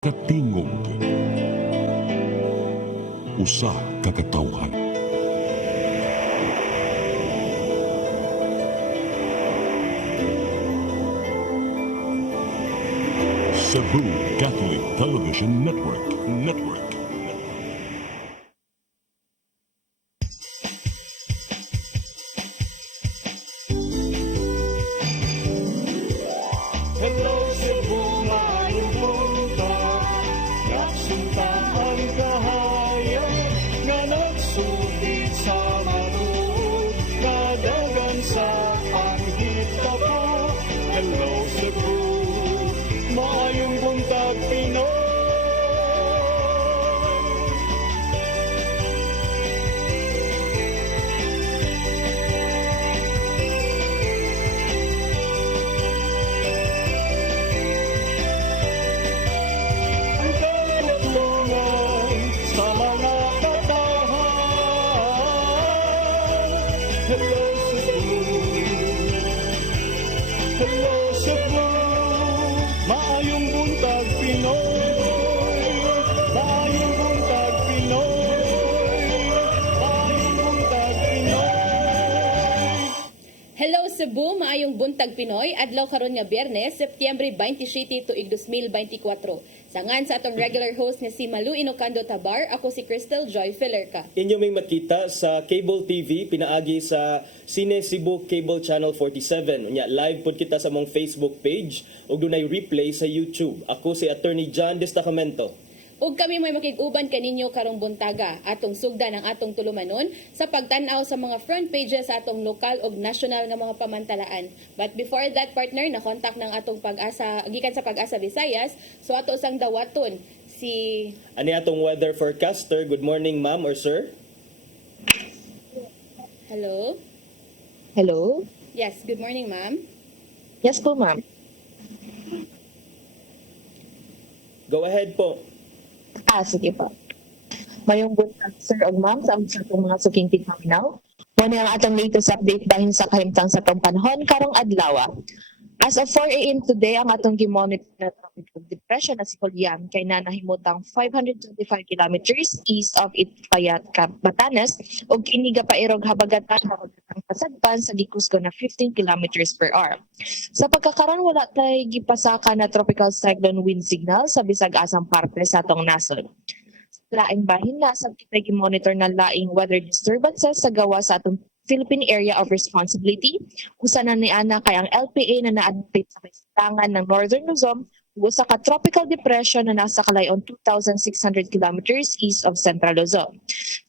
Katingog usa ka katawhan. Cebu Catholic Television Network. Hello Cebu, maayong buntag. Nagsunta ang kahayag nga nagsulit sa matuod, nadagan sa panghitabo. Hello Cebu, maayong buntag Pinoy. Ang katulungan sa mga katawhan. Hello Cebu, hello Cebu, maayong buntag Pinoy, maayong buntag Pinoy, maayong buntag Pinoy. Hello Cebu, maayong buntag Pinoy, adlaw karon nga Biyernes, Setyembre 27 tuig 2024. Sangan sa atong regular host nga si Malu Inocando Tabar, ako si Crystal Joy Filerca. Inyo may makita sa cable TV pinaagi sa Cine Cebu Cable Channel 47. Unya live pod kita sa mong Facebook page ug dunay replay sa YouTube. Ako si Attorney John Destacamento. Ug kami may makig-uban kaninyo karong buntaga atong sugdan ang atong tulumanon sa pagtan-aw sa mga front pages sa atong lokal ug national nga mga pamantalaan. But before that, partner, na-contact ng atong pag-asa gikan sa Pag-asa Visayas, so ato usang dawaton si Ani atong weather forecaster. Good morning, ma'am or sir. Hello. Hello? Yes, good morning, ma'am. Yes po, ma'am. Go ahead po. Sige po. Mayong buntag, sir o ma'am, sa atong mga suking tignaminaw. Muna ang atong latest update bahin sa kahimtang sa itong panahon karong adlaw. As of 4 a.m. today, ang atong gimonitor na tropical depression na si Julian kay nanahimutang 525 kilometers east of Itpayat, Batanes ug kini gapairog habagatan kasadpan sa gikusgo na 15 kilometers per hour. Sa pagkakaron wala tay gipasaka na tropical cyclone wind signal sa bisag asang parte sa atong nasod. Laing bahin na sa kita gi-monitor na laing weather disturbances sa gawa sa atong Philippine Area of Responsibility, usa na ni ana kay ang LPA na naadpit sa kasitangan ng Northern Luzon, usa ka tropical depression na nasa kalayon 2,600 kilometers east of Central Luzon.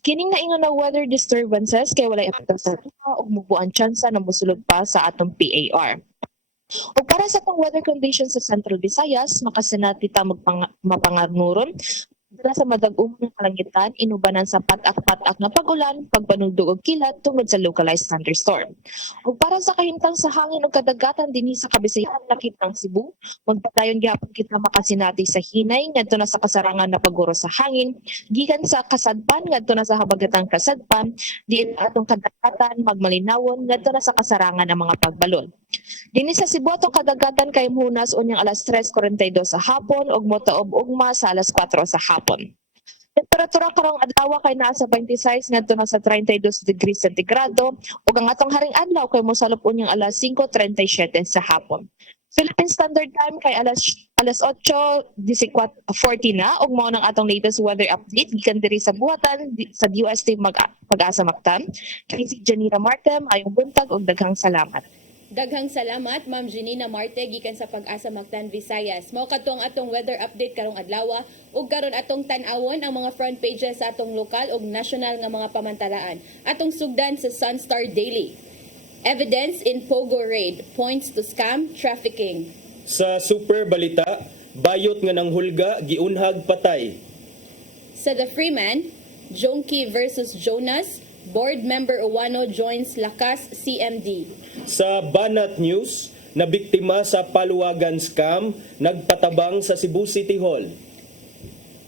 Kining naingon na weather disturbances kay walay epekto sa tuwa ug mubuan tsansa na mosulod pa sa atong PAR. O para sa atong weather conditions sa Central Visayas, makasinati ta mapanganuron dala sa madag-umon ng kalangitan, inubanan sa patak-patak na pag-ulan, pagpanugdog og kilat tungod sa localized thunderstorm. O para sa kahimtang sa hangin ug kadagatan dinhi sa Kabisayan lakip ng Cebu, magpadayon gyapon kita makasinati sa hinay ngadto na sa kasarangan na paguro sa hangin, gikan sa kasadpan ngadto na sa habagatang kasadpan, diin atong kadagatan magmalinawon ngadto na sa kasarangan ng mga pagbalon. Dinhi sa Cebu atong kadagatan kay muhunas unyang alas 3:42 sa hapon ug motaob ugma sa alas 4 sa hapon. Temperatura karong adlaw kay naa sa 26 ngadto na sa 32 degrees centigrado ug ang atong haring adlaw kay mosalop unyang alas 5:37 sa hapon. Philippine Standard Time kay alas 8:40 na ug mao nang atong latest weather update gikan diri sa buhatan sa UST Pag-asa Mactan. Kay si Janira Marte, maayong buntag ug daghang salamat. Daghang salamat, Ma'am Janina Marte, gikan sa Pag-asa Mactan, Visayas. Mao kadto ang atong weather update karong adlaw ug karon atong tan-awon ang mga front pages sa atong lokal ug national nga mga pamantalaan. Atong sugdan sa Sunstar Daily. Evidence in Pogo Raid points to scam trafficking. Sa super balita, bayot nga ng hulga giunhag patay. Sa The Freeman, Jonky versus Jonas, board member Uwano joins Lakas CMD. Sa Banat News, nabiktima sa paluwagan scam, nagpatabang sa Cebu City Hall.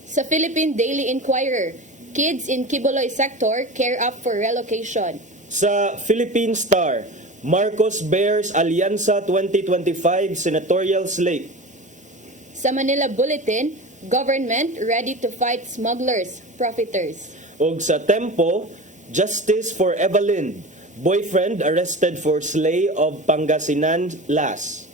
Sa Philippine Daily Inquirer, kids in Kibuloy sector care up for relocation. Sa Philippine Star, Marcos Bears Alyansa 2025 Senatorial Slate. Sa Manila Bulletin, Government ready to fight smugglers, profiteers. Og sa Tempo, Justice for Evelyn. Boyfriend arrested for slay of Pangasinan Las.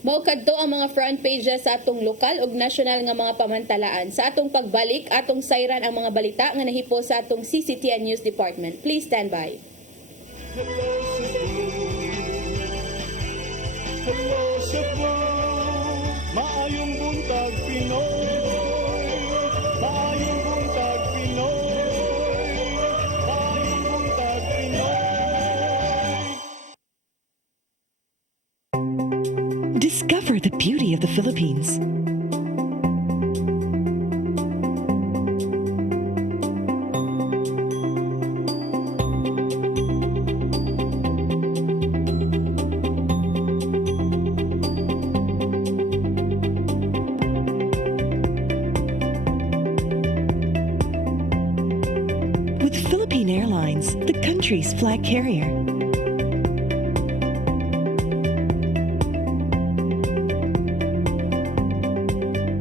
Mao kadto ang mga front pages sa atong lokal ug national nga mga pamantalaan. Sa atong pagbalik, atong sayran ang mga balita nga nahipo sa atong CCTN News Department. Please stand by. Hello Cebu, maayong buntag Pinoy. Maayong buntag Pinoy. Maayong buntag Pinoy. Discover the beauty of the Philippines. With Philippine Airlines, the country's flag carrier.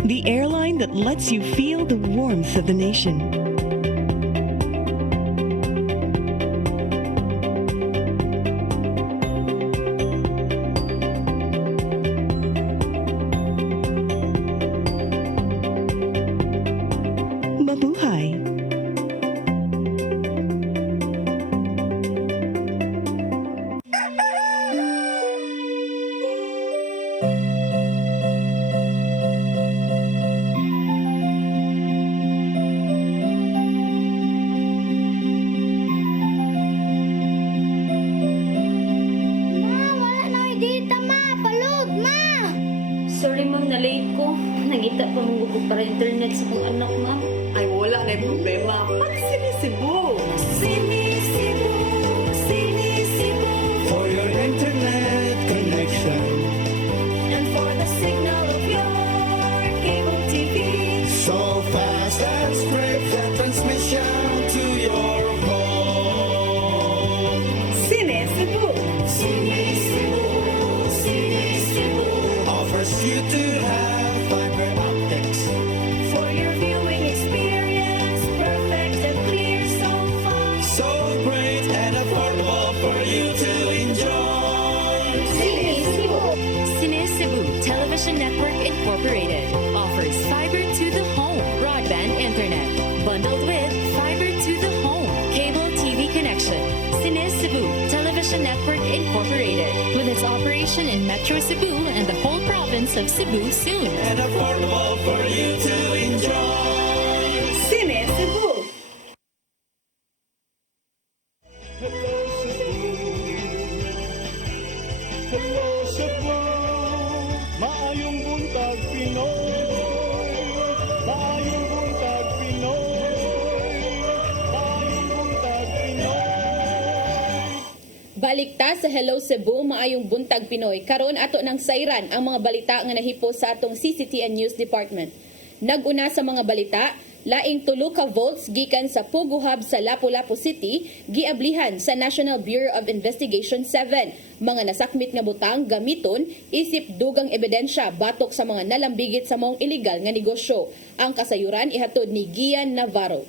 The airline that lets you feel the warmth of the nation. Mabuhay! Ma, wala na may data, ma. Palud, ma. Sorry ma'am, na-late ko. Nangita pa mong gusto para internet sa kong anak ma'am. Ay, wala na yung problema. Pag-sinisibo. Sinisibo, sinisibo. For your internet connection, And for the signal of your cable TV. so fast and straight the transmission to your home. Sinisibo. Sinisibo, sinisibo. Offers you to have fiber optics. For your viewing experience, perfect and clear so far. So great and affordable for you to enjoy. Sinisibo. Cine Cebu Television Network Incorporated offers fiber to the home broadband internet bundled with fiber to the home cable TV connection. Cine Cebu Television Network Incorporated with its operation in Metro Cebu and the whole province of Cebu soon. And affordable for you to enjoy. Sinisibo. Hello Cebu. Hello Cebu. Maayong buntag Pinoy. Maayong buntag Pinoy. Maayong buntag Pinoy. Balikta sa Hello Cebu, maayong buntag Pinoy. Karon ato ng sayran ang mga balita nga nahipo sa atong CCTN News Department. Naguna sa mga balita, laing 3 ka volts gikan sa Pugo Hub sa Lapu-Lapu City giablihan sa National Bureau of Investigation 7. Mga nasakmit nga butang gamiton isip dugang ebidensya batok sa mga nalambigit sa maong illegal nga negosyo. Ang kasayuran ihatod ni Gian Navarro.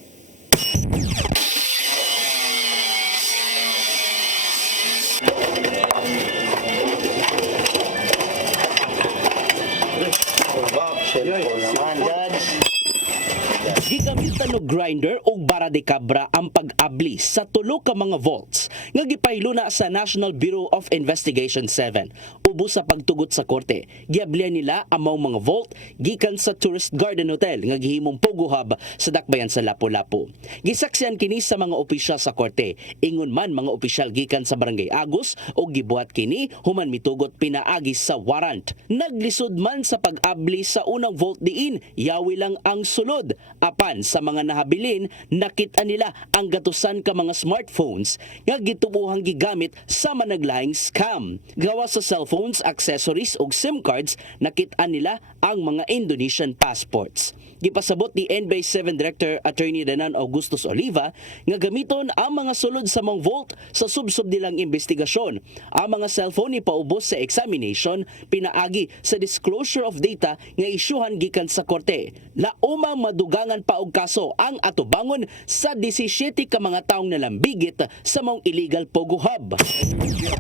Gigamitan og grinder o bara de cabra ang pag-abli sa 3 ka mga vaults nga gipahilo na sa National Bureau of Investigation 7. Ubos sa pagtugot sa korte, giablihan nila ang mga vault gikan sa Tourist Garden Hotel nga gihimong Pugo Hub sa dakbayan sa Lapu-Lapu. Gisaksihan kini sa mga opisyal sa korte, ingon man mga opisyal gikan sa Barangay Agus o gibuhat kini human mitugot pinaagi sa warrant. Naglisod man sa pag-abli sa unang vault diin, yawi lang ang sulod. Apan sa mga nahabilin, nakita nila ang gatusan ka mga smartphones nga gitubuhang gigamit sa managlaing scam. Gawa sa cellphones, accessories ug SIM cards, nakita nila ang mga Indonesian passports. Gipasabot ni NBI 7 Director Attorney Renan Augustus Oliva nga gamiton ang mga sulod sa mga vault sa subsub nilang investigasyon. Ang mga cellphone ni paubos sa examination pinaagi sa disclosure of data nga isyuhan gikan sa korte. Laumang madugangan pa og kaso ang atubangon sa 17 ka mga taong nalambigit sa mga illegal Pogo Hub.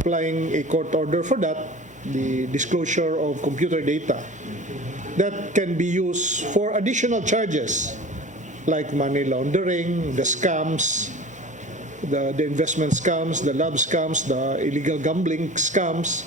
Applying a court order for that, the disclosure of computer data that can be used for additional charges like money laundering, the scams, the investment scams, the lab scams, the illegal gambling scams.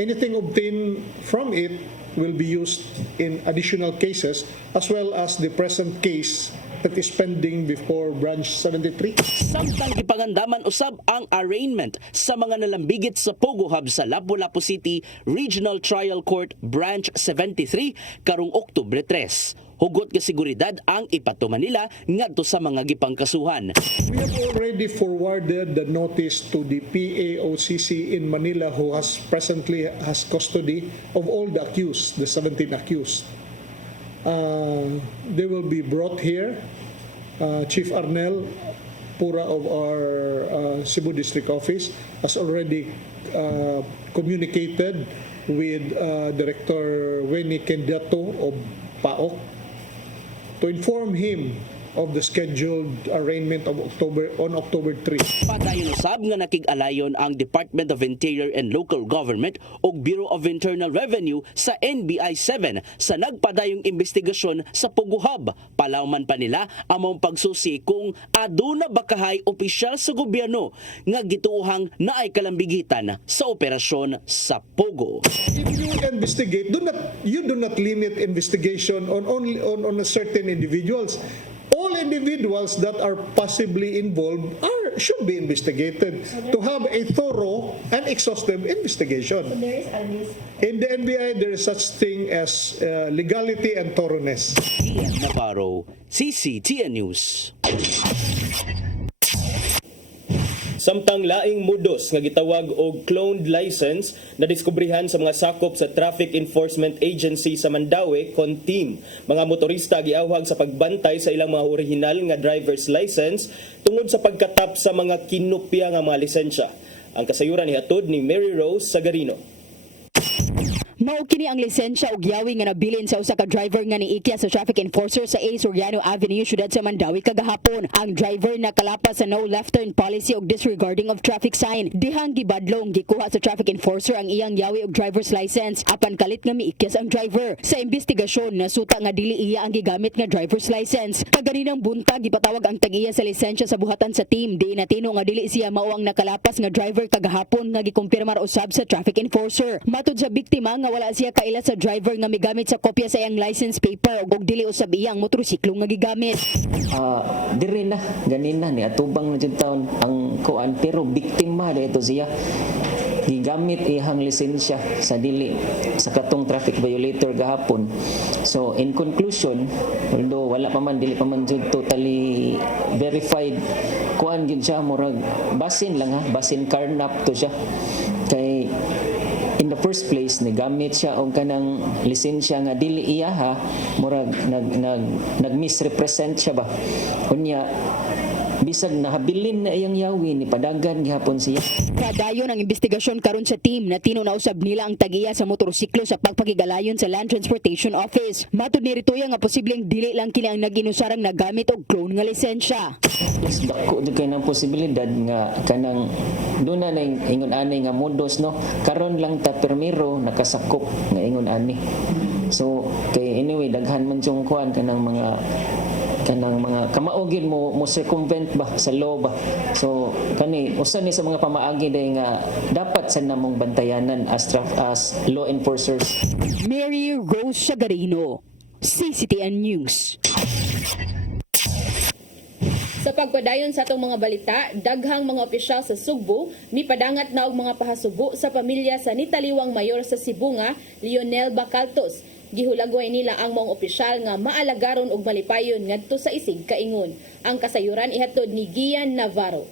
Anything obtained from it will be used in additional cases as well as the present case that is pending before Branch 73. Samtang gipangandaman usab ang arraignment sa mga nalambigit sa Pogo Hub sa Lapu-Lapu City Regional Trial Court Branch 73 karong Oktubre 3. Hugot ka seguridad ang ipatuman nila ngadto sa mga gipangkasuhan. We have already forwarded the notice to the PAOCC in Manila who presently has custody of all the accused, the 17 accused. They will be brought here. Chief Arnel Pura of our Cebu District Office has already communicated with Director Wenny Kendato of PAOK to inform him of the scheduled arraignment of October 3. Padayon usab nga nakig-alayon ang Department of Interior and Local Government ug Bureau of Internal Revenue sa NBI 7 sa nagpadayong investigasyon sa Pogo Hub. Palawman pa nila ang mga pagsusi kung aduna bakahay opisyal sa gobyerno nga gituohang naay kalambigitan sa operasyon sa Pogo. If you investigate, you do not limit investigation on a certain individuals. All individuals that are possibly involved should be investigated to have a thorough and exhaustive investigation. In the NBI, there is such thing as legality and thoroughness. Ian Navarro, CCTN News. Samtang laing mudos nga gitawag og cloned license na diskubrihan sa mga sakop sa Traffic Enforcement Agency sa Mandaue, CONTIM. Mga motorista giawhag sa pagbantay sa ilang mga original nga driver's license tungod sa pagkatap sa mga kinupya nga mga lisensya. Ang kasayuran nihatod ni Mary Rose Sagarino. Mao kini ang lisensya ug yawi nga nabilin sa usa ka driver nga niikya sa traffic enforcer sa A. Soriano Avenue, syudad sa Mandawi kagahapon. Ang driver nakalapas sa no left turn policy ug disregarding of traffic sign. Dihang gibadlong gikuha sa traffic enforcer ang iyang yawi ug driver's license apan kalit nga miikyas ang driver. Sa investigasyon nasuta nga dili iya ang gigamit nga driver's license. Kaganinang buntag gipatawag ang tag-iya sa lisensya sa buhatan sa team. Di natino nga dili siya mao ang nakalapas nga driver kagahapon nga gikumpirmar usab sa traffic enforcer. Matud sa biktima nga wala siya kaila sa driver nga migamit sa kopya sa iyang license paper ug dili usab iyang motorsiklo nga gigamit. Diri na ganina ni atubang na jud taon ang kuan pero biktima dito siya. Gigamit iyang lisensya sa dili sa katong traffic violator gahapon. So in conclusion, although wala pa man dili pa man jud totally verified kuan gyud siya murag basin lang basin carnap to siya. Kay in the first place nagamit siya og kanang lisensya nga dili iya murag nag misrepresent siya ba unya bisag nahabilin na iyang yawi ni padagan gihapon siya. Kadayon ang investigasyon karon sa team na tinunausab nila ang tag-iya sa motorsiklo sa pagpakigalayon sa Land Transportation Office. Matud ni Ritoya nga posibleng dili lang kini ang nag-inusarang nagamit og clone nga lisensya. Mas dako di kay nang posibilidad nga kanang doon na ingon ani nga modos no karon lang ta permiro nakasakop nga ingon ani. So kay anyway daghan man jung kuan kanang mga kamaugin mo circumvent ba sa law ba. So kani usa ni sa mga pamaagi day nga dapat sa namong bantayanan as law enforcers. Mary Rose Sagarino, CCTN News. Sa pagpadayon sa atong mga balita, daghang mga opisyal sa Sugbo mipadangat na og mga pahasubo sa pamilya sa nitaliwang mayor sa Cebu nga Lionel Bacaltos. Gihulagway nila ang mga opisyal nga maalagaron og malipayon ngadto sa isig kaingon. Ang kasayuran ihatod ni Gian Navarro.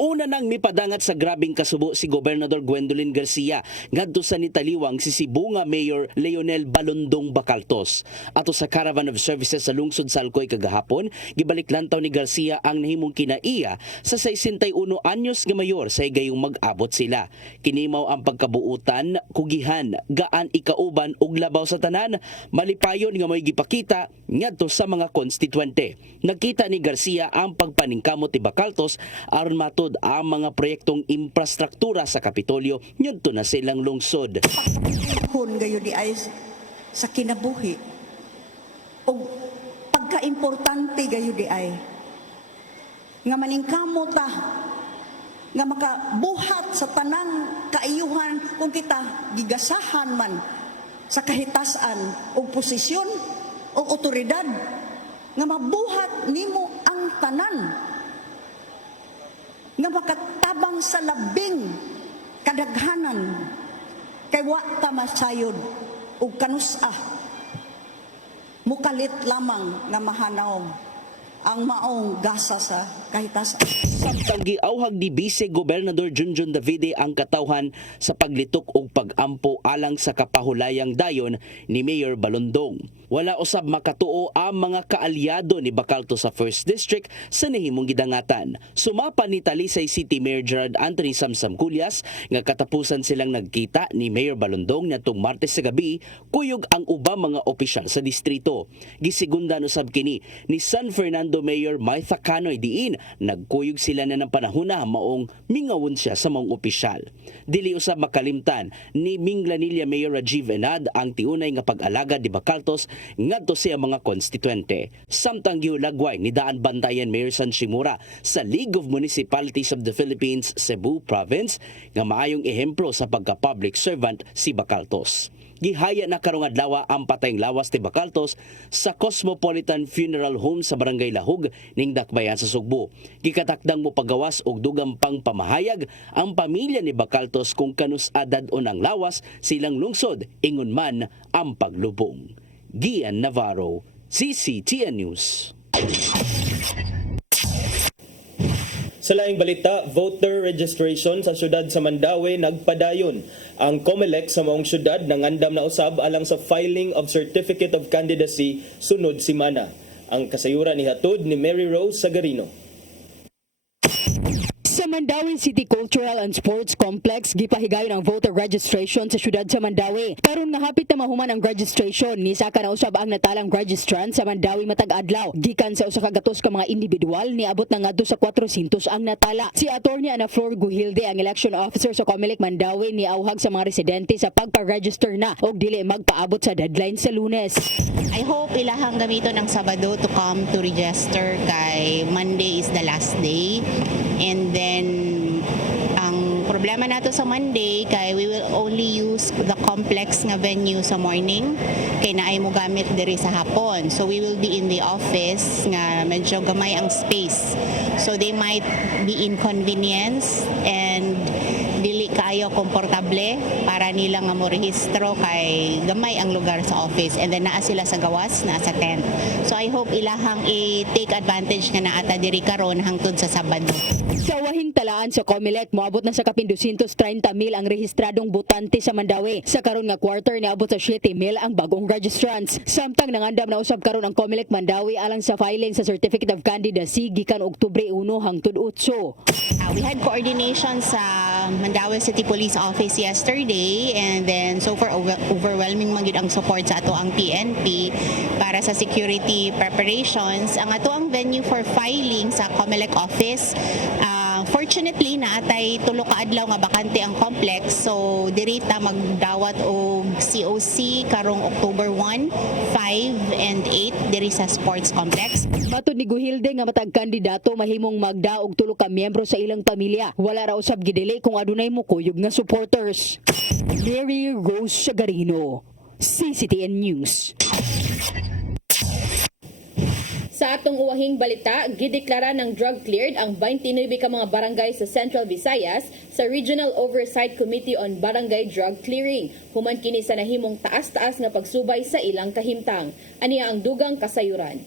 Una nang mipadangat sa grabing kasubo si Gobernador Gwendolyn Garcia ngadto sa nitaliwang si Cebu nga Mayor Leonel Balondong Bacaltos. Ato sa Caravan of Services sa lungsod sa Alcoy kagahapon, gibalik lantaw ni Garcia ang nahimong kinaiya sa 61 anyos nga mayor sa gayong mag-abot sila. Kinimaw ang pagkabuutan, kugihan, gaan ikauban ug labaw sa tanan, malipayon nga may gipakita ngadto sa mga konstituente. Nakita ni Garcia ang pagpaningkamot ni Bacaltos aron matud ang mga proyektong infrastruktura sa Kapitolyo ngadto na silang lungsod. Hun gayo di ay sa kinabuhi. O pagka-importante gayo di ay nga maningkamo ta nga makabuhat sa tanang kaayuhan kung kita gigasahan man sa kahitasan o posisyon o otoridad nga mabuhat nimo ang tanan nga makatabang sa labing kadaghanan kay wa ta masayod og kanusa mukalit lamang nga mahanaw ang maong gasa sa kahitasan. Samtang giawhag ni Vice Gobernador Junjun Davide ang katawhan sa paglitok og pag-ampo alang sa kapahulayang dayon ni Mayor Balondong. Wala usab makatuo ang mga kaalyado ni Bacaltos sa 1st District sa nahimong gidangatan. Sumapa ni Talisay City Mayor Gerard Anthony Samsamculias nga katapusan silang nagkita ni Mayor Balondong nitong Martes sa gabi, kuyog ang ubang mga opisyal sa distrito. Gisigundan usab kini ni San Fernando Mayor Martha Canoy diin nagkuyog sila na ng panahuna maong mingawon siya sa mga opisyal. Dili usab makalimtan ni Minglanilla Mayor Rajiv Enad ang tiunay nga pag-alagad ni Bacaltos ngadto siya mga konstituente. Samtang giulagway ni Daan Bantayan Mayor San Shimura sa League of Municipalities of the Philippines Cebu Province nga maayong ehemplo sa pagka-public servant si Bacaltos. Gihaya na karong adlaw ang patayng lawas ni Bacaltos sa Cosmopolitan Funeral Home sa Barangay Lahug ning Dakbayan sa Sugbo. Gikatakdang mo pagawas og dugang pang pamahayag ang pamilya ni Bacaltos kung kanus-adad ang lawas silang lungsod ingon man ang paglubong. Gian Navarro, CCTN News. Sa laing balita, voter registration sa syudad sa Mandawi nagpadayon. Ang COMELEC sa maong syudad nangandam na usab alang sa filing of Certificate of Candidacy sunod simana. Ang kasayuran ni hatod ni Mary Rose Sagarino. Sa Mandawi City Cultural and Sports Complex, gipahigayon ang voter registration sa syudad sa Mandawi. Karon nga hapit na mahuman ang registration, ni saka na usab ang natalang registrant sa Mandawi matag adlaw. Gikan sa usa ka gatos ka mga individual, niabot na ngadto sa 400 ang natala. Si Attorney Ana Flor Guhilde, ang election officer sa COMELEC Mandawi, niauhag sa mga residente sa pagpa-register na og dili magpaabot sa deadline sa Lunes. I hope ilahang gamito ng Sabado to come to register kay Monday is the last day. And then, ang problema nato sa Monday kay we will only use the complex nga venue sa morning kay naay mo gamit diri sa hapon. So we will be in the office nga medyo gamay ang space. So they might be inconvenience and dili kayo komportable para nila nga mo rehistro kay gamay ang lugar sa office and then naa sila sa gawas, naa sa tent. So I hope ilahang i-take advantage nga naata diri karon hangtod sa Sabado. Sa wahing talaan sa COMELEC, moabot na sa kapin 230,000 ang rehistradong botante sa Mandawi. Sa karon nga quarter, niabot sa 7,000 ang bagong registrants. Samtang nangandam na usab karon ang COMELEC Mandawi alang sa filing sa Certificate of Candidacy gikan Oktubre 1 hangtod 8. We had coordination sa Mandawi City Police Office yesterday and then so far overwhelming man gid ang support sa ato ang PNP para sa security preparations. Ang ato ang venue for filing sa COMELEC office, fortunately naatay tulo ka adlaw nga bakante ang complex, so diri ta magdawat og COC karong October 1, 5 and 8 diri sa sports complex. Matod ni Guhilde nga matag kandidato mahimong magdaog tulo ka miyembro sa ilang pamilya. Wala ra usab gidili kung adunay mo kuyog nga supporters. Mary Rose Sagarino, CCTN News. Sa atong uwahing balita, gideklara ng drug cleared ang 29 ka mga barangay sa Central Visayas sa Regional Oversight Committee on Barangay Drug Clearing. Human kini sa nahimong taas-taas nga pagsubay sa ilang kahimtang. Aniya ang dugang kasayuran.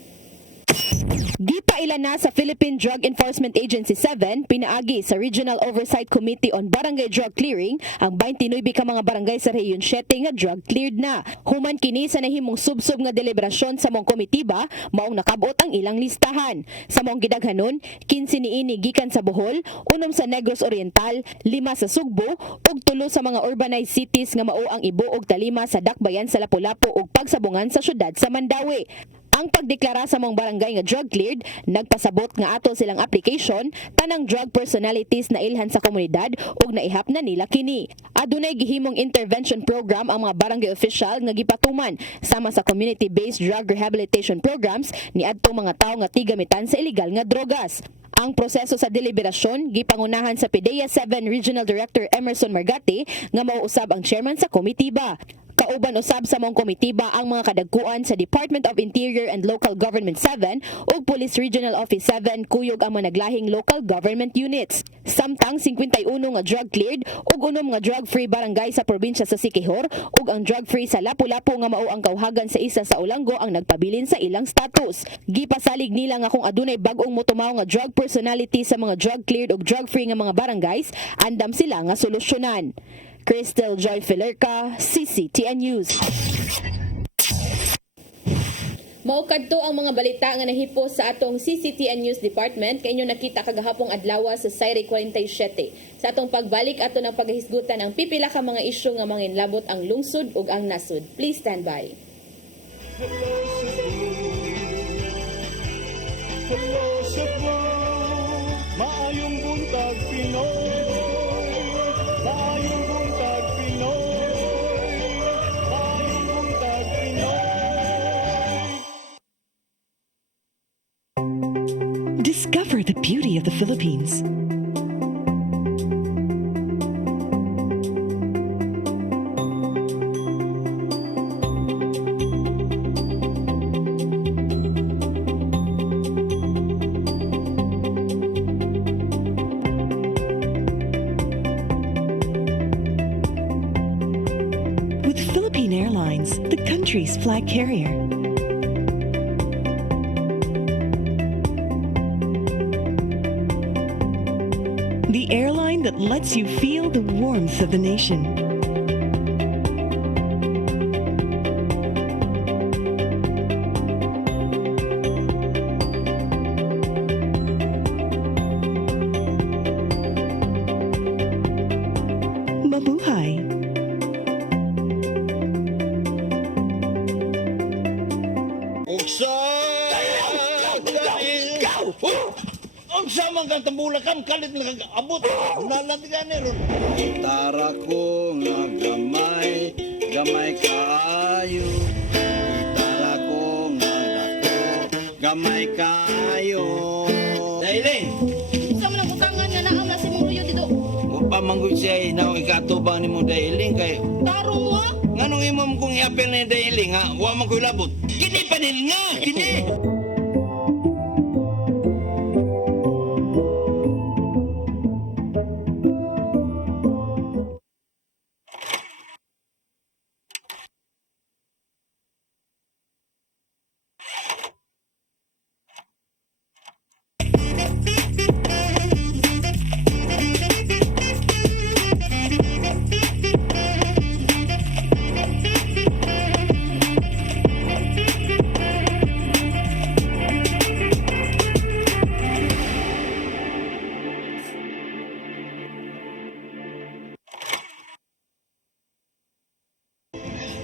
Gipaila na sa Philippine Drug Enforcement Agency 7 pinaagi sa Regional Oversight Committee on Barangay Drug Clearing ang 29 ka mga barangay sa Rehiyon 7 nga drug cleared na. Human kini sa nahimong subsob nga deliberasyon sa mong komitiba maong nakabot ang ilang listahan. Sa mong gidaghanon, 15 niini gikan sa Bohol, 6 sa Negros Oriental, 5 sa Sugbo ug 3 sa mga urbanized cities nga mao ang Ibo ug Talima sa Dakbayan sa Lapu-Lapu ug pagsabungan sa syudad sa Mandawi. Ang pagdeklara sa mga barangay nga drug cleared, nagpasabot nga ato silang application tanang drug personalities na ilhan sa komunidad ug naihap na nila kini. Adunay gihimong intervention program ang mga barangay official nga gipatuman sama sa community-based drug rehabilitation programs ni adtong mga tawo nga tigamitan sa illegal nga drogas. Ang proseso sa deliberasyon gipangunahan sa PDEA 7 Regional Director Emerson Margate nga mao usab ang chairman sa komitiba. Kauban usab sa mong komitiba ang mga kadagkuan sa Department of Interior and Local Government 7 ug Police Regional Office 7 kuyog ang mga naglahing local government units. Samtang 51 nga drug cleared ug 6 nga drug-free barangay sa probinsya sa Siquijor ug ang drug-free sa Lapu-Lapu nga mao ang kauhagan sa isa sa Ulango ang nagpabilin sa ilang status. Gipasalig nila nga kung adunay bag-ong motumaw nga drug personality sa mga drug cleared ug drug-free nga mga barangays, andam sila nga solusyonan. Crystal Joy Filerca, CCTN News. Maukadto ang mga balita nga nahipos sa atong CCTN News Department kay inyo nakita kagahapong adlaw sa Sayre 47. Sa atong pagbalik ato ng paghisgutan ang pipila ka mga isyu nga manginlabot ang lungsod ug ang nasud. Please stand by. Hello Cebu, maayong buntag Pinoy. Maayong buntag Pinoy. Maayong buntag Pinoy. Discover the beauty of the Philippines. With Philippine Airlines, the country's flag carrier. The airline that lets you feel the warmth of the nation. Mabuhay. Unsa man kang tambulakam kalit nagabot nalatigan ni ron. Gitara ko nga gamay, gamay kaayo. Gitara ko nga dako, gamay kaayo. Dailing. Unsa man ang butangan nga naam na si Muruyo dito? Upa manggoy siya inaw ikatubang nimo Dailing kay Tarong mo? nganong imong kung iapel ni Dailing ha, wa man koy labot. Kini panil nga, kini.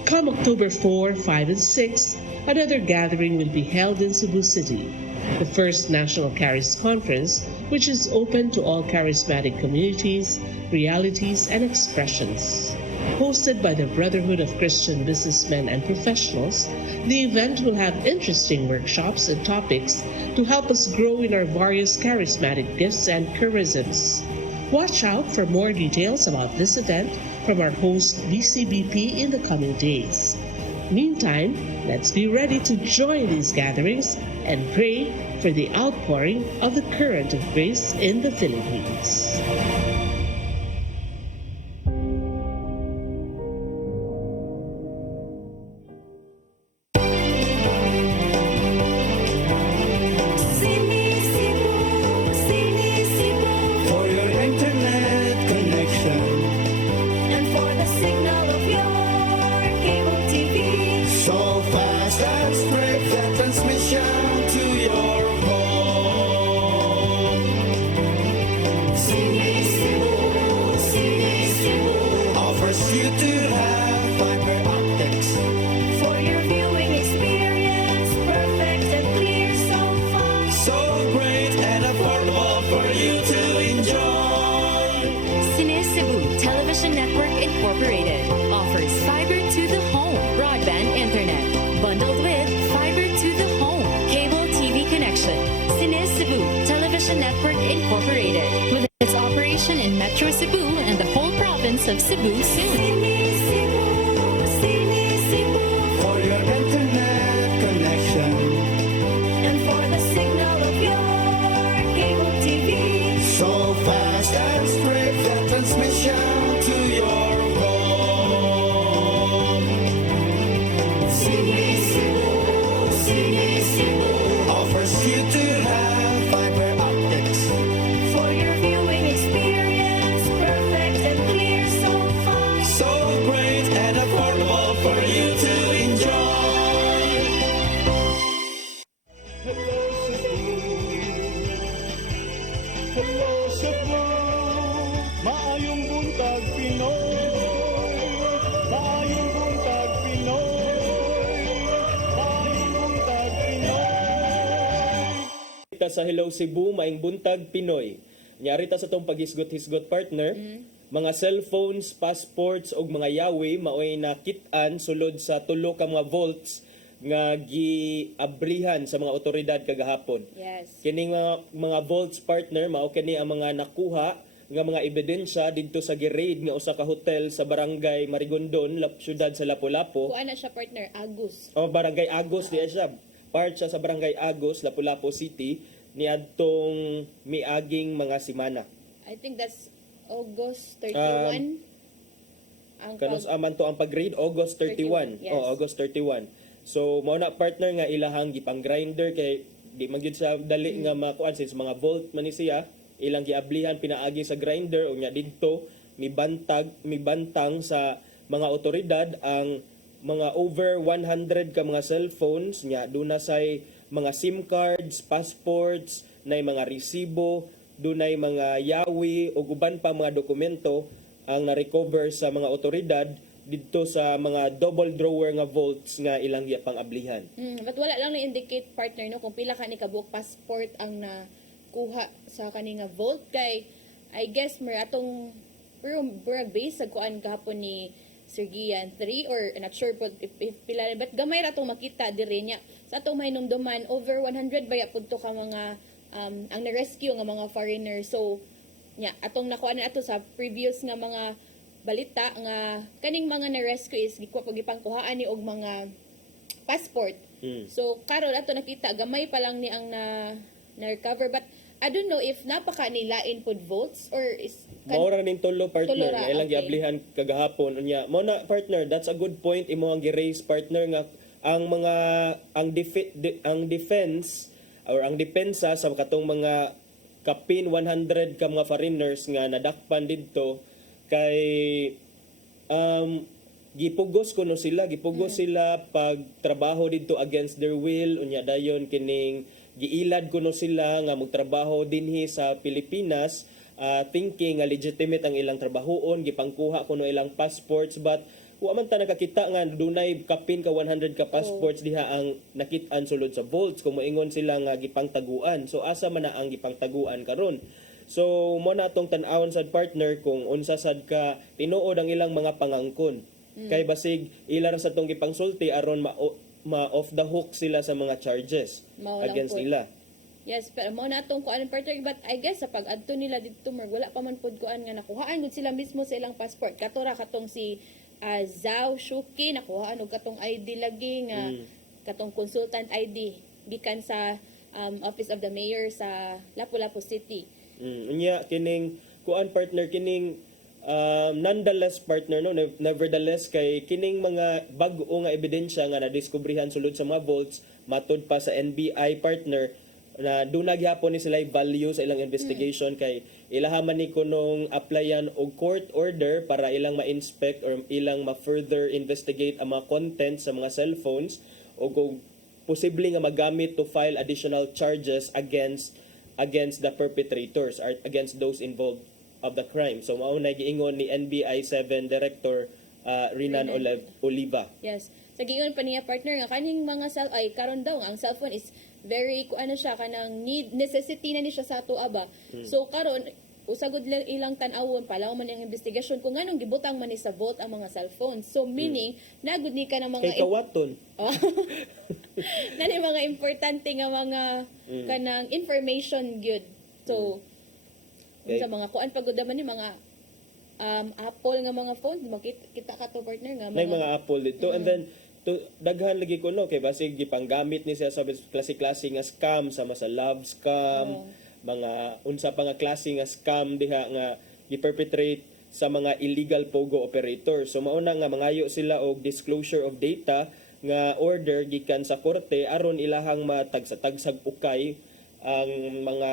Come October 4, 5, and 6, another gathering will be held in Cebu City, the first National Charis Conference, which is open to all charismatic communities, realities, and expressions. Hosted by the Brotherhood of Christian Businessmen and Professionals, the event will have interesting workshops and topics to help us grow in our various charismatic gifts and charisms. Watch out for more details about this event from our host BCBP in the coming days. Meantime, let's be ready to join these gatherings and pray for the outpouring of the current of grace in the Philippines. See Incorporated offers fiber to the home broadband internet bundled with fiber to the home cable TV connection. Cines Cebu Television Network Incorporated with its operation in Metro Cebu and the whole province of Cebu soon. For your internet connection And for the signal of your cable TV. so fast and straight that transmission to your home. Cine Cebu offers you to have fiber optics. For your viewing experience, perfect and clear so far. So great and affordable for you to enjoy. Hello Cebu, maayong buntag Pinoy, maayong buntag Pinoy, maayong buntag Pinoy. Ta sa Hello Cebu, maing buntag Pinoy. Nyari ta sa tong paghisgot-hisgot partner, mga cellphones, passports ug mga yawi maoy nakit-an sulod sa tulo ka mga volts nga giabrihan sa mga otoridad kagahapon. Yes. Kining mga volts partner mao kini ang mga nakuha nga mga ebidensya didto sa gi-raid nga usa ka hotel sa barangay Marigondon, syudad sa Lapu-Lapu. Kuha na siya partner, Agus. O barangay Agos diya siya. Part siya sa barangay Agos, Lapu-Lapu City niadtong miaging mga simana. I think that's August 31. Kanus aman to ang pag-raid August 31. 31, yes. August 31. So mao na partner nga ilahang gipang grinder kay di man gyud sa dali nga makuan since mga volt man ni siya, ilang giablihan pinaagi sa grinder o nya didto mibantang sa mga otoridad ang mga over 100 ka mga cellphones nya duna say mga SIM cards, passports, nay mga resibo, dunay mga yawi o uban pa mga dokumento ang na-recover sa mga otoridad dito sa mga double drawer nga vaults nga ilang pang-ablihan. But wala lang na-indicate partner no kung pila ka ni kabuk passport ang nakuha sa kani nga vault kay I guess mer atong pero base sa kuan gahapon ni Sir Gian 3 or not sure po if pila but gamay ra tong makita diri nya sa atong mahinumduman over 100 baya pudto ka mga ang na-rescue nga mga foreigner. So nya atong nakuan ato sa previous nga mga balita nga kaning mga na-rescue is gipangkuhaan ni og mga passport. So karon ato nakita gamay pa lang ni ang na-recover but I don't know if napaka nilain pod votes or is Mao ra ning tulo partner Tulo ra, nga ilang okay. giablihan kagahapon unya. Mao na partner, that's a good point imo ang gi-raise partner nga ang mga ang defense or ang depensa sa katong mga kapin 100 ka mga foreigners nga nadakpan didto kay gipugos kuno sila sila pag trabaho didto against their will unya dayon kining giilad kuno sila nga magtrabaho dinhi sa Pilipinas thinking nga legitimate ang ilang trabahoon gipangkuha kuno ilang passports but wa man ta nakakita nga dunay kapin ka 100 ka passports diha ang nakit-an sulod sa vaults kung moingon sila nga gipangtaguan. So asa man na ang gipangtaguan karon? So mo na atong tan-awon sad partner kung unsa sad ka tinuod ang ilang mga pangangkon. Kay basig ila ra sa tong gipangsulti aron ma off the hook sila sa mga charges Mao lang against po. nila. Yes, pero mo na tong kuan partner but I guess sa pag-adto nila dito mer wala pa man pod kuan nga nakuhaan gud sila mismo sa ilang passport. Katora katong si Zhao Shuki nakuhaan og katong ID lagi nga katong consultant ID gikan sa Office of the Mayor sa Lapu-Lapu City. Unya kining kuan partner kining nonetheless partner no nevertheless kay kining mga bag-o nga ebidensya nga nadiskubrihan sulod sa mga vaults matud pa sa NBI partner na doon nagyapon ni sila value sa ilang investigation kay ilahaman ni kunong applyan og court order para ilang ma-inspect or ilang ma-further investigate ang mga content sa mga cellphones o kung posible nga magamit to file additional charges against the perpetrators or against those involved of the crime. So mao na giingon ni NBI 7 Director Renan Oliva. Yes. Sa giingon pa niya partner nga kaning mga karon daw ang cellphone is very kuano siya kanang necessity na ni siya sa ato aba. So karon usagod ilang tan-awon palaw man yung investigasyon kung anong gibutang man ni sa vault ang mga cellphones. So meaning nagud ni ka ng mga Kay kawaton. nani mga importante nga mga kanang information gyud. So Okay. sa mga kuan pagod man ni mga Apple nga mga phone, makita ka to partner nga May mga Apple dito. And then, daghan lagi ko no, kay basig gipanggamit ni siya sa klase-klase nga scam, sama sa love scam, mga unsa pa nga klase nga scam diha nga gi-perpetrate sa mga illegal pogo operators. So mauna nga mangayo sila og disclosure of data nga order gikan sa korte aron ilahang matagsa-tagsag ukay ang mga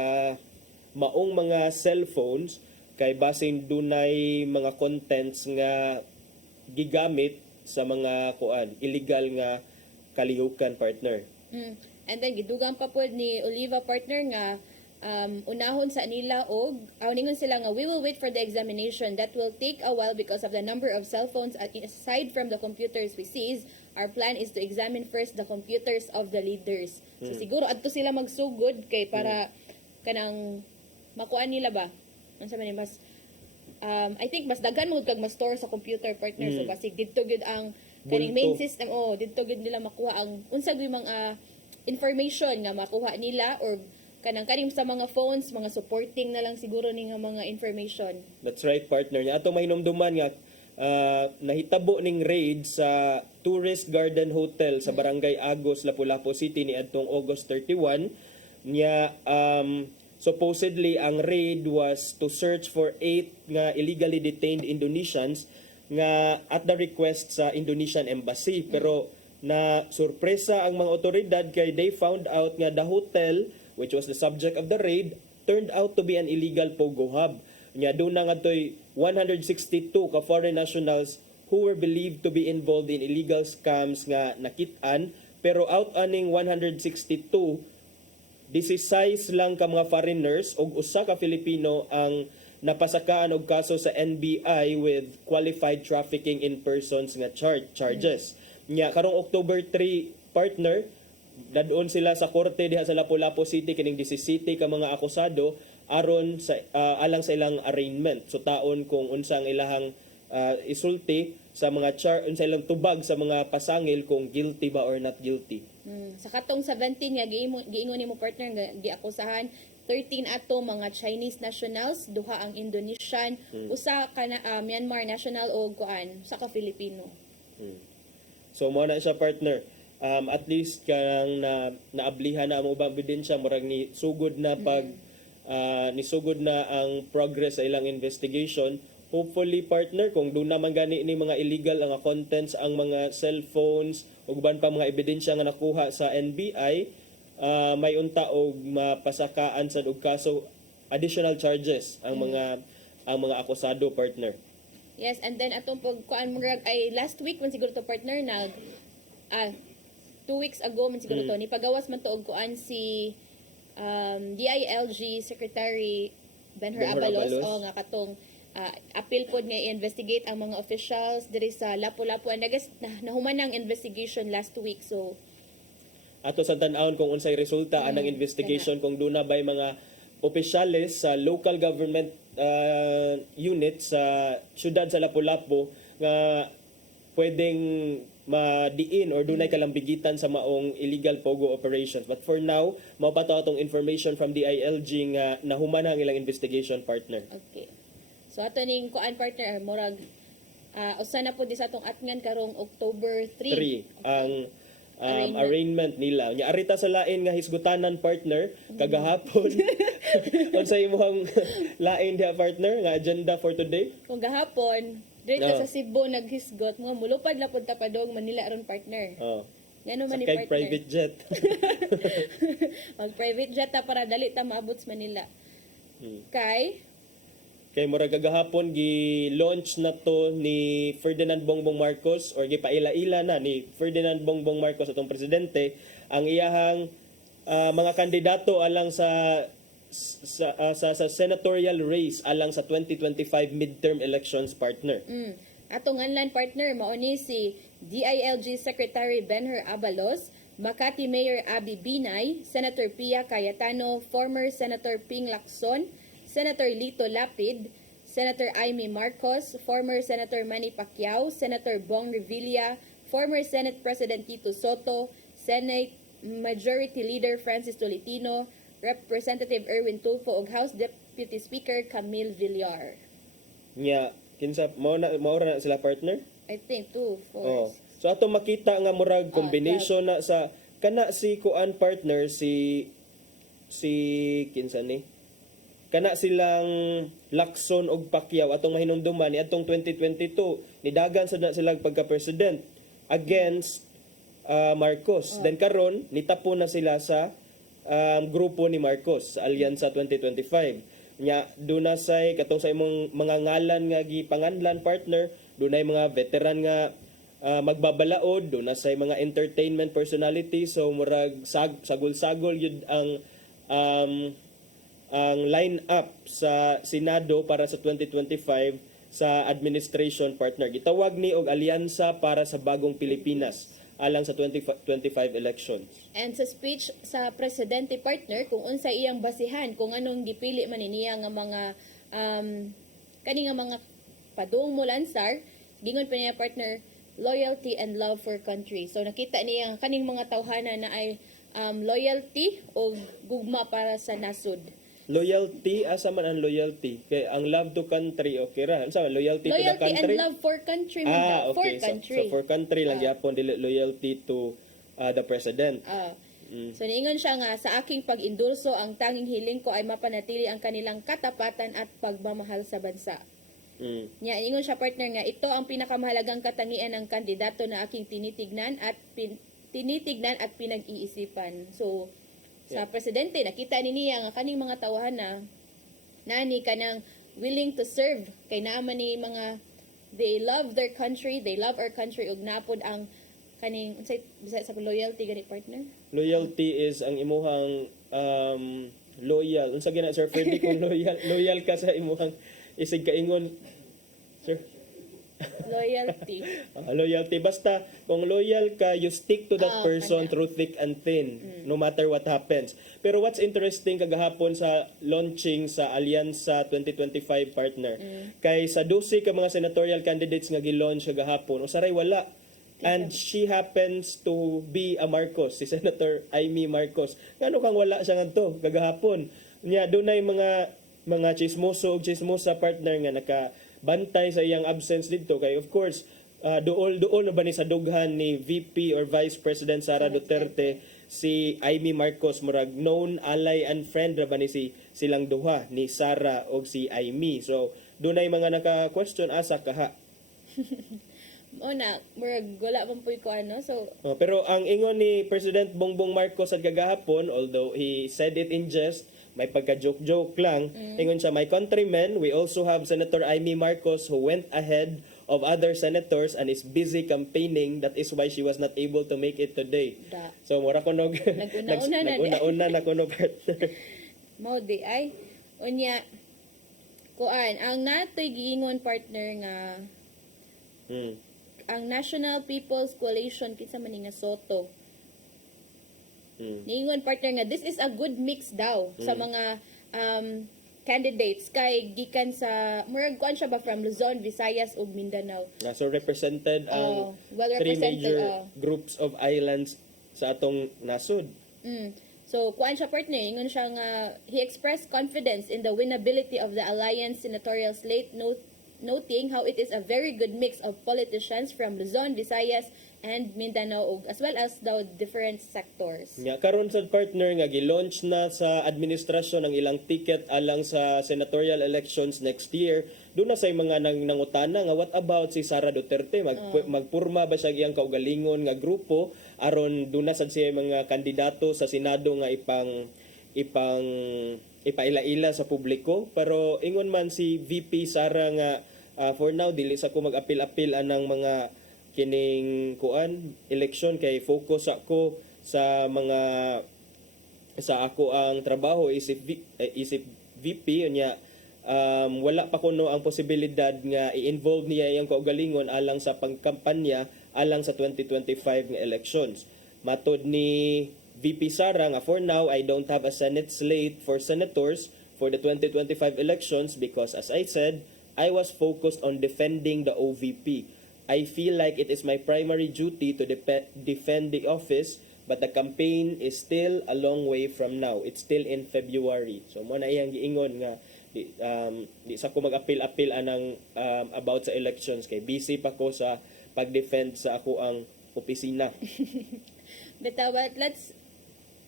maong mga cellphones kay basin dunay mga contents nga gigamit sa mga illegal nga kalihukan partner. And then gidugang pa pod ni Oliva partner nga unahon sa nila og awningon sila nga we will wait for the examination that will take a while because of the number of cell phones aside from the computers we seize. Our plan is to examine first the computers of the leaders. So siguro adto sila magsugod kay para kanang makuan nila ba? Unsa man mas I think mas daghan mo kag mas store sa computer partner so basig didto gud ang kaning main system didto gud nila makuha ang unsa gyud mga information nga makuha nila or kaning sa mga phones mga supporting na lang siguro ni nga mga information. That's right partner. Nya ato mahinumduman nga nahitabo ning raid sa Tourist Garden Hotel sa Barangay Agos, Lapu-Lapu City ni adtong August 31 nya supposedly ang raid was to search for 8 nga illegally detained Indonesians nga at the request sa Indonesian Embassy pero na sorpresa ang mga otoridad kay they found out nga the hotel which was the subject of the raid turned out to be an illegal pogo hub. Nya doon na nga to'y 162 ka foreign nationals who were believed to be involved in illegal scams nga nakit-an pero out aning 162 16 lang ka mga foreigners ug usa ka Filipino ang napasakaan og kaso sa NBI with qualified trafficking in persons nga charges. Nya karong October 3 partner dadon sila sa korte diha sa Lapu-Lapu City kining 17 ka mga akusado aron sa alang sa ilang arraignment. So taon kung unsa ang ilahang isulti sa mga unsa ilang tubag sa mga pasangil kung guilty ba or not guilty. Sa katong 17 nga giingon nimo partner nga giakusahan 13 ato mga Chinese nationals, duha ang Indonesian, usa ka Myanmar national o kuan sa ka Filipino. So mo na siya partner. At least kanang naablihan na ang ubang ebidensya murag ni sugod na nisugod na ang progress sa ilang investigation. Hopefully partner kung doon naman gani ni mga illegal ang contents ang mga cellphones ug uban pa mga ebidensya nga nakuha sa NBI may unta og mapasakaan sa og kaso additional charges ang mga akusado partner. Yes, and then atong pagkuan murag ay last week man siguro to partner 2 weeks ago man siguro to ni pagawas man to og kuan si DILG Secretary Benhur Abalos o nga katong appeal pod nga i-investigate ang mga officials diri sa Lapu-Lapu and nahuman ang investigation last week so ato sa tan-awon kung unsay resulta anang investigation kung doon na bay mga opisyales sa local government unit sa syudad sa Lapu-Lapu nga pwedeng madiin or dunay kalambigitan sa maong illegal pogo operations. But for now, mao pa to atong information from DILG nga nahuman ang ilang investigation partner. Okay. So ato ning kuan partner murag usa na pud sa atong atngan karong October 3 ang arraignment nila. Nya arita sa lain nga hisgutanan partner kagahapon. Unsay imong lain dia partner nga agenda for today? Kung gahapon dito sa Cebu naghisgot mo mulupad la pud ta padong Manila aron partner. Ngano man ni partner? Private jet. Mag private jet ta para dali ta maabot sa Manila. Kay murag gagahapon gi-launch na to ni Ferdinand Bongbong Marcos or gipaila-ila na ni Ferdinand Bongbong Marcos atong presidente ang iyahang mga kandidato alang sa senatorial race alang sa 2025 midterm elections partner. Atong online partner mao ni si DILG Secretary Benhur Abalos, Makati Mayor Abby Binay, Senator Pia Cayetano, former Senator Ping Lacson, Senator Lito Lapid, Senator Amy Marcos, former Senator Manny Pacquiao, Senator Bong Revilla, former Senate President Tito Soto, Senate Majority Leader Francis Tolentino, Representative Erwin Tulfo ug House Deputy Speaker Camille Villar. Nya kinsa maura na sila partner? I think 2, 4. Oh. So ato makita nga murag combination na sa kana si kuan partner si kinsa ni kana silang Lacson og Pacquiao atong mahinumduman ni atong 2022 nidagan sa na silang pagka-president against Marcos. Then karon nitapo na sila sa grupo ni Marcos sa Alyansa 2025. Nya duna say katong sa imong mga ngalan nga gipanganlan partner, dunay mga veteran nga magbabalaod, duna say mga entertainment personality, so murag sagol-sagol yun ang line-up sa Senado para sa 2025 sa administration partner. Gitawag ni og Alyansa para sa Bagong Pilipinas alang sa 2025 elections. And sa speech sa presidente partner, kung unsa iyang basihan, kung anong gipili man niya nga mga kani nga mga padung mo lansar, gingon pa niya partner, loyalty and love for country. So nakita niya kaning mga tawhana na ay loyalty o gugma para sa nasud. Loyalty, asa man ang loyalty? Kay ang love to country, okay ra. Ano loyalty to the Loyalty country? and love for country. Man okay. for country. So for country lang yapon dili loyalty to the president. So niingon siya nga, sa aking pag-indulso, ang tanging hiling ko ay mapanatili ang kanilang katapatan at pagmamahal sa bansa. Nya, ingon siya partner nga, ito ang pinakamahalagang katangian ng kandidato na aking tinitignan at pinag-iisipan. So, sa presidente, nakita niya nga kaning mga tawahan na nani kanang willing to serve. Kay naman ni mga, they love their country, they love our country, ug napod ang kaning, sa loyalty gani partner? Loyalty is ang imuhang loyal. Unsa gina Sir Freddy kung loyal ka sa imuhang isig kaingon sir? Loyalty. Loyalty. Basta, kung loyal ka, you stick to that person through thick and thin, no matter what happens. Pero what's interesting kagahapon sa launching sa Alyansa 2025 partner, kay sa 12 ka mga senatorial candidates nga gi-launch kagahapon, usaray wala. And she happens to be a Marcos, si Senator Amy Marcos. Ngano kang wala siya ngadto kagahapon? Nya dunay mga chismoso ug chismosa partner nga nakabantay sa iyang absence dito kay of course duol na ba ni sa dughan ni VP or Vice President Sara Duterte si Amy Marcos murag known ally and friend ra ba ni silang duha ni Sara og si Amy. So dunay mga naka-question asa kaha. Murag wala man puy ko ano. So pero ang ingon ni President Bongbong Marcos sa kagahapon, although he said it in jest, may pagka-joke-joke lang. Ingon siya, my countrymen, we also have Senator Amy Marcos who went ahead of other senators and is busy campaigning. That is why she was not able to make it today. So, mura ko nag-una na ko no partner. Mao di ay. Unya, kuan, ang natoy giingon partner nga, ang National People's Coalition, kinsa man nga Soto, niingon partner nga this is a good mix daw sa mga candidates kay gikan sa murag kuan siya ba from Luzon, Visayas ug Mindanao. So represented ang three major groups of islands sa atong nasod. So kuan siya partner, ingon siya nga he expressed confidence in the winnability of the alliance senatorial slate, noting how it is a very good mix of politicians from Luzon, Visayas, and Mindanao, as well as the different sectors. Karon sa partner nga gi-launch na sa administrasyon ang ilang ticket alang sa senatorial elections next year. Doon na say mga nangutana nga what about si Sara Duterte? Magpurma ba siya iyang kaugalingon nga grupo aron doon na sad siya mga kandidato sa Senado nga ipaila-ila sa publiko? Pero ingon man si VP Sara nga for now dili sa ko mag-apil-apil anang mga kining election kay focus ako sa mga sa ako ang trabaho isip VP nya wala pa kuno ang posibilidad nga i-involve niya iyang kaugalingon alang sa pagkampanya alang sa 2025 nga elections. Matod ni VP Sara nga for now I don't have a Senate slate for senators for the 2025 elections because, as I said, I was focused on defending the OVP. I feel like it is my primary duty to defend the office, but the campaign is still a long way from now. It's still in February. So mo na iyang giingon nga di sa ko mag-appeal anang about sa elections kay busy pa ko sa pag-defend sa ako ang opisina. But let's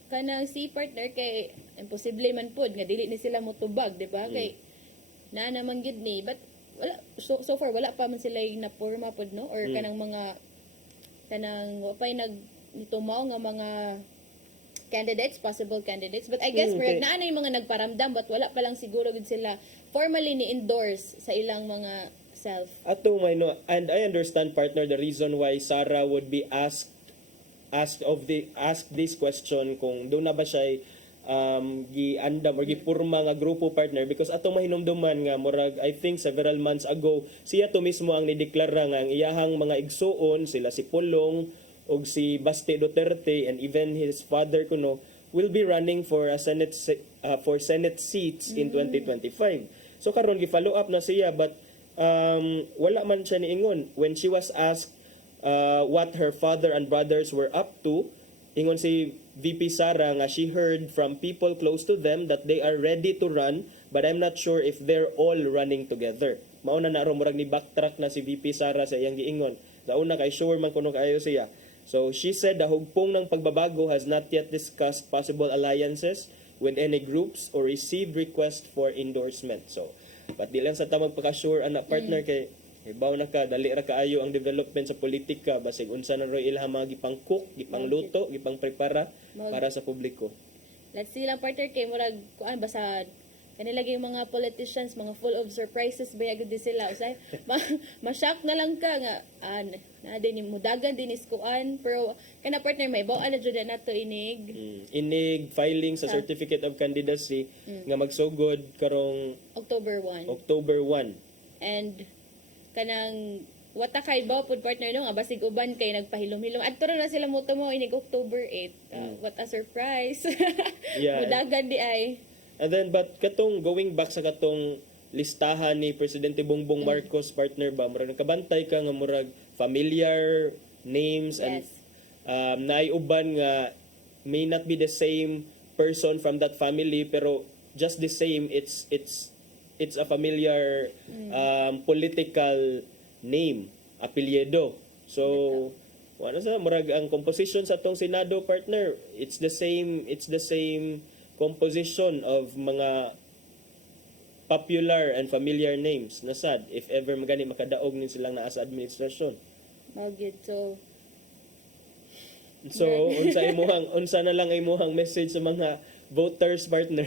kanang si partner kay imposible man pud nga dili ni sila motubag, di ba? Kay naa naman gid ni, but wala so far wala pa man sila yung naporma pud, no, or kanang mga kanang wa pay nitumaw nga mga possible candidates, but I guess naa na yung mga nagparamdam but wala pa lang siguro gid sila formally ni endorse sa ilang mga self. Ato may no, and I understand, partner, the reason why Sarah would be asked this question kung doon na ba siya giandam or gipurma nga grupo, partner, because ato mahinumduman nga murag I think several months ago siya to mismo ang nideklara nga ang iyahang mga igsuon sila si Pulong og si Baste Duterte and even his father kuno will be running for a Senate seats in 2025. So karon gi-follow up na siya, but wala man siya niingon when she was asked what her father and brothers were up to. Ingon si VP Sara nga she heard from people close to them that they are ready to run, but I'm not sure if they're all running together. Mauna na murag ni backtrack na si VP Sara sa iyang giingon. Sa una kay sure man kuno kaayo siya. So she said the hugpong ng pagbabago has not yet discussed possible alliances with any groups or received request for endorsement. So but di lang sa tamang pagka-sure anak, partner, kay ibaw na ka dali ra kaayo ang development sa politika basig unsa na ro ilha mga gipang-cook, gipang-luto, gipang-prepara para sa publiko. Let's see lang, partner, kay murag kuan basta kanila yung mga politicians mga full of surprises ba gud sila usay ma-shock na lang ka nga na din mudagan din is kuan, pero kana partner may baw ala jud nato inig filing sa certificate of candidacy nga magsugod karong October 1. And kanang wata kay ba pud, partner, no, nga basig uban kay nagpahilom-hilom adto na sila mo inig October 8. What a surprise. Yeah. Mudagan di ay. And then, but katong going back sa katong listahan ni Presidente Bongbong Marcos, partner ba, murag nakabantay ka nga murag familiar names and naayuban nga may not be the same person from that family pero just the same it's a familiar political name, apelyido. So wala sa murag ang composition sa tong Senado, partner, it's the same composition of mga popular and familiar names na sad if ever magani makadaog nin silang naa sa administrasyon. Magid So unsa na lang imuhang message sa mga voters, partner?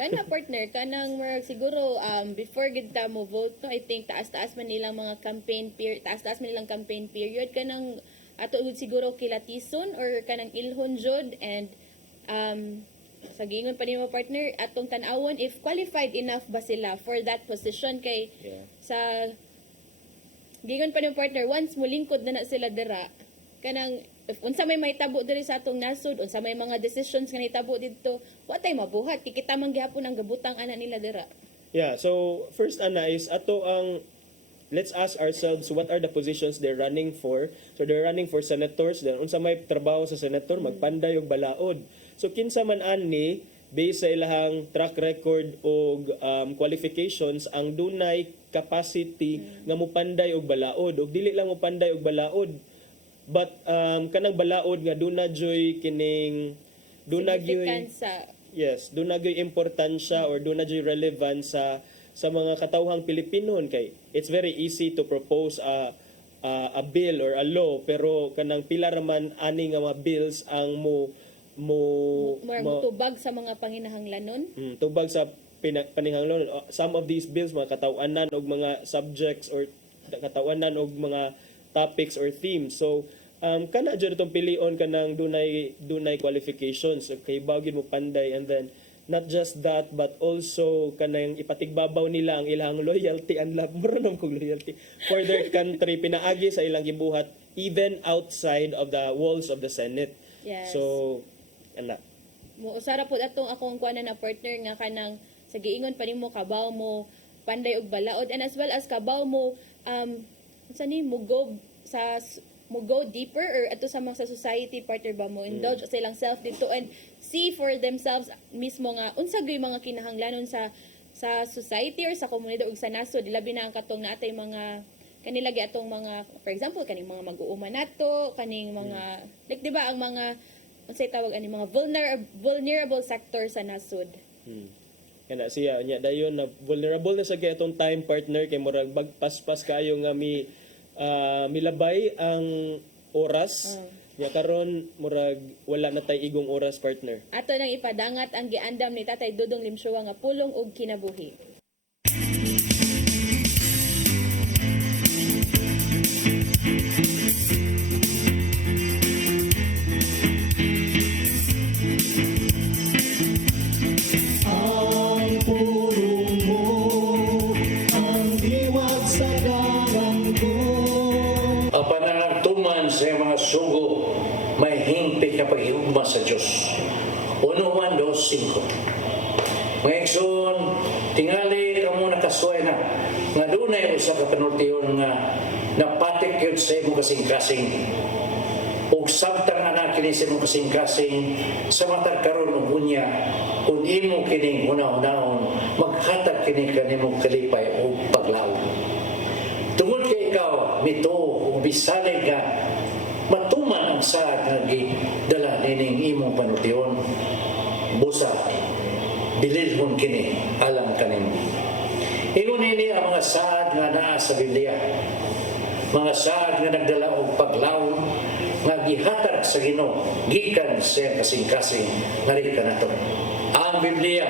Kana, partner, kanang murag siguro before gid ta mo vote, no, I think taas-taas man nilang mga campaign period kanang ato siguro kilatison or kanang ilhon jud, and sa gingon pa nimo, partner, atong tan-awon if qualified enough ba sila for that position kay sa gingon pa nimo, partner, once mulingkod na sila dira kanang if unsa may tabo diri sa atong nasod, unsa may mga decisions nga nitabo didto, wa tay mabuhat kita man gihapon ang gabutang ana nila dira. Yeah, so first ana is ato ang let's ask ourselves what are the positions they're running for. So they're running for senators, then unsa may trabaho sa senator, magpanday og balaod. So kinsa man ani based sa ilahang track record o qualifications ang dunay capacity nga mopanday og balaod, og dili lang mopanday og balaod but kanang balaod nga dunay kining dunay importansya or dunay relevance sa mga katawhang Pilipinon, kay it's very easy to propose a bill or a law pero kanang pila ra man ani nga mga bills ang tubag sa mga panginahanglanon. Tubag sa panginahanglanon. Some of these bills mga katawanan og mga subjects or katawanan og mga topics or themes. So kana jud itong pilion kanang dunay qualifications, okay, bagid mo panday, and then not just that but also kanang ipatigbabaw nila ang ilang loyalty and love loyalty for their country pinaagi sa ilang gibuhat even outside of the walls of the Senate. Yes. So ana mo usara pud atong akong kuanan na partner nga kanang sa giingon pa nimo kabaw mo panday og balaod, and as well as kabaw mo mo go deeper or ato sa mga sa society partner ba mo indulge sa ilang self dito and see for themselves mismo nga unsa gyud mga kinahanglanon sa society or sa komunidad ug sa nasod, labi na ang katong natay mga kanilagi atong mga, for example, kaning mga mag-uuma nato, kaning mga like di ba ang mga unsay tawag ani mga vulnerable sector sa nasod. Kana siya nya dayon na vulnerable na sa kay atong time partner kay murag bagpaspas kayo nga milabay ang oras. Nya karon murag wala na tay igong oras partner. Ato nang ipadangat ang giandam ni Tatay Dudong Limshuwa nga pulong ug kinabuhi. Ang pulong mo, ang diwat sa garanggo. Ang pananagtuman sa mga sugo may hingpit na paghihugma sa Diyos. 1 Juan 2:5. Mga igsoon, tingali ka mo nakasway na nga dunay usa ka panultiyon nga napatik yun sa imong kasing-kasing ug samtang anak kini sa imong kasing-kasing sa matag karon ug unya kung imo kining una-unaon maghatag kini kanimo kalipay ug paglaom. Tungod kay ikaw mito ug bisalig nga matuman ang saad nga gidala nining imong panultiyon, busa bililhon kini alang kanimo. Ingon ini ang mga saad nga naa sa Biblia, mga saad nga nagdala og paglaom nga gihatag sa Ginoo gikan sa kasing-kasing ngari kanato. Ang Biblia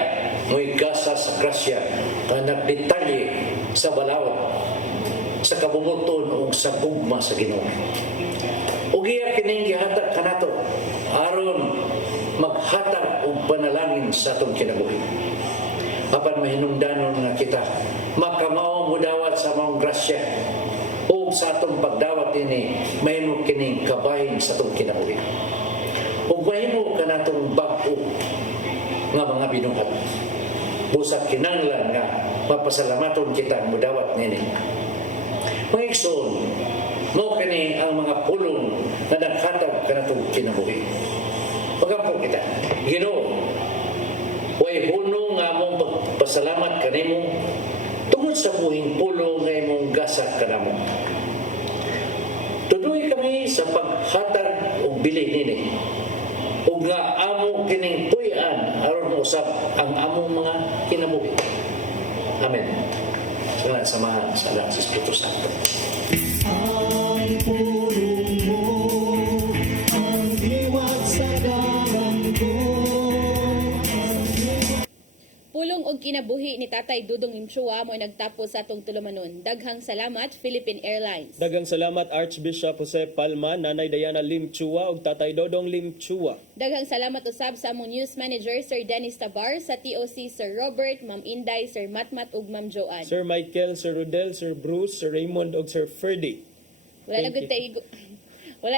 mo'y gasa sa grasya nga nagdetalye sa balaod, sa kabumuton ug sa gugma sa Ginoo. Ug iya kining gihatag kanato aron maghatag og panalangin sa atong kinabuhi. Apan mahinungdanon nga kita makamaw mo dawat sa maong grasya o sa atong pagdawat ini mahimo kining kabahin sa atong kinabuhi. Ug mahimo kanatong bag-o nga mga binuhat. Busa kinanglan nga mapasalamaton kita mo dawat nini. Mga igsoon, mo kini ang mga pulong na naghatag kanatong kinabuhi. Pagampo kita, Ginoo, way huno nga mong pagpasalamat kanimo tungod sa buhing pulong nga imong gasa kanamo. Tuloy kami sa paghatag og bili nini. Ug nga amo kining puy-an aron usab ang among mga kinabuhi. Amen. Salamat samahan sa anak sa Espiritu Santo. Ang pulong mo, ang diwat sa garanggo. Pulong og kinabuhi ni Tatay Dudong Limshuwa mo nagtapos sa atong tulumanon. Daghang salamat Philippine Airlines. Daghang salamat Archbishop Jose Palma, Nanay Diana Limchua ug Tatay Dodong Limchua. Daghang salamat usab sa among news manager Sir Dennis Tabar, sa TOC Sir Robert, Ma'am Inday, Sir Matmat ug Ma'am Joanne. Sir Michael, Sir Rodel, Sir Bruce, Sir Raymond ug Sir Ferdy. Wala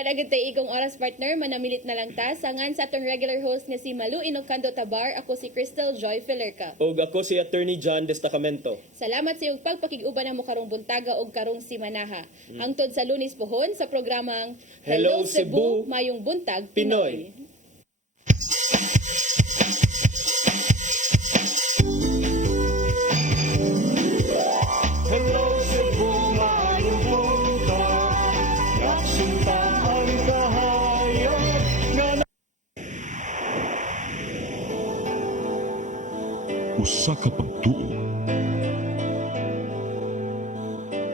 na gud tay igong oras partner, manamilit na lang ta sangan sa atong regular host nga si Malu Inocando Tabar, ako si Crystal Joy Filerca. Ug ako si Attorney John Destacamento. Salamat sa iyong pagpakig-uban namo karong buntaga ug karong simanaha. Hangtod sa Lunes pohon sa programang Hello Cebu, Mayong Buntag Pinoy. Hello Cebu, mayong buntag. Raksinta ang kahayag na Usa ka pagtuo